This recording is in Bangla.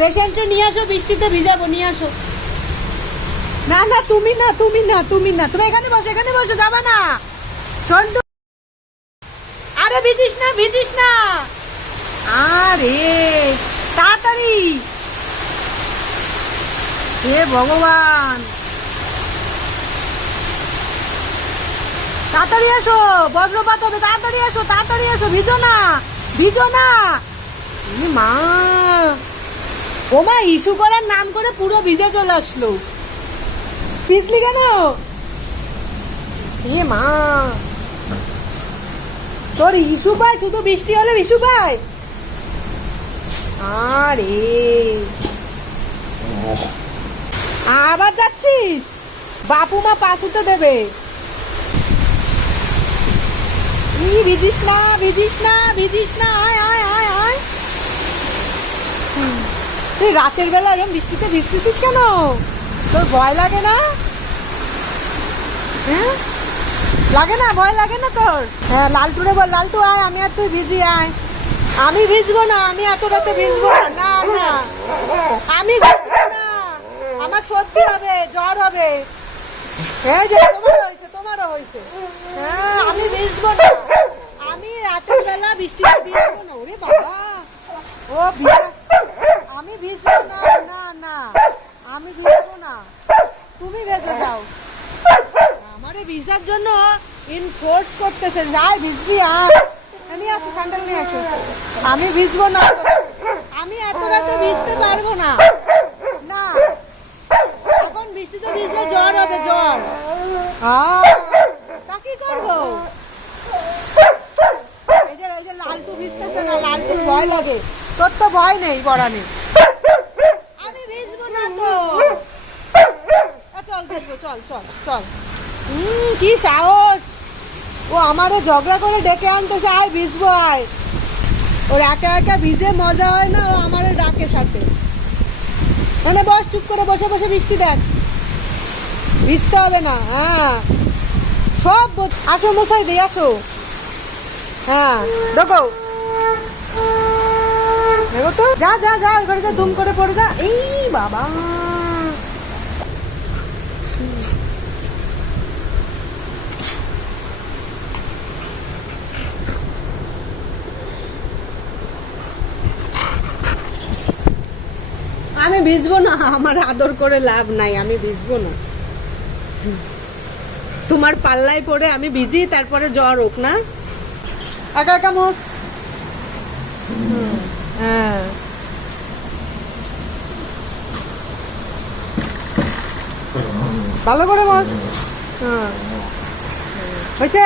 পেশেন্টে নিয়ে আসো, বৃষ্টিতে ভিজাবো, নিয়ে আসো। না না, তুমি না তুমি না তুমি না, তুমি এখানে বসো এখানে বসো, যাবে না। সন্টু আরে ভিজিস না ভিজিস না। আরে, তাড়াতাড়ি। হে ভগবান। তাড়াতাড়ি এসো, বজ্রপাত হবে, তাড়াতাড়ি এসো তাড়াতাড়ি এসো, ভিজো না ভিজো না। মা। ও মা ইস্যু করার নাম করে পুরো ভিজে চলে আসলো। পিছলি কেন? এ মা। তোর ইস্যু পায়, শুধু বৃষ্টি হলে ইস্যু পায়? আরে। আবার যাচ্ছিস? বাপু মা পাশুতে দেবে। ভিজিস না ভিজিস না ভিজিস না আয় হুম। তুই রাতের বেলা এরকম বৃষ্টিতে ভিজতেছিস কেন? তোর ভয় লাগে না? হ্যাঁ? লাগে না? ভয় লাগে না তোর? হ্যাঁ লালটুরে বল, লালটু, আয়, আমি আর তুই ভিজি, আয়। আমি ভিজবো না, আমি এত রাতে ভিজবো না না আমি ভিজবো না। আমার সর্দি হবে, জ্বর হবে। হ্যাঁ যে, তোমারও হয়েছে তোমারও হয়েছে। হ্যাঁ আমি ভিজবো না। আমি রাতের বেলা বৃষ্টিতে ভিজবো না, ওরে বাবা। ও ভিজা- আমি ভিজবো না না না আমি ভিজবো না তুমি ভেজে যাও। আমারে ভিজার জন্য ইনফোর্স করতেছে। যাই ভিজবি আয় নিয়ে আসো স্যান্ডেল নিয়ে আসো। আমি ভিজবো না। আমি এত রাতে ভিজতে পারব না। না। এখন বৃষ্টিতে ভিজলে জ্বর হবে, জ্বর। তা কি করব? লালটু ভিজতেছে না, লালটুর ভয় লাগে। তোর তো ভয় নেই পড়ানে আমি ভিজবো না তো ও ঝগড়া করে ডেকে আনতেছে মানে বস, চুপ করে বসে বসে বৃষ্টি দেখ। ভিজতে হবে না হ্যাঁ। সব আসো মশাই, দিয়ে আসো। হ্যাঁ দেখো যা যা যা, ওই ঘরে যা দুম করে পড়ে যা। এই বাবা। আমি ভিজবো না, আমার আদর করে লাভ নাই, আমি ভিজবো না। তোমার পাল্লায় পড়ে আমি ভিজি, তারপরে জ্বর হোক না। একা একা মোস। হ্যাঁ। ভালো করে মোস। হ্যাঁ। হয়েছে?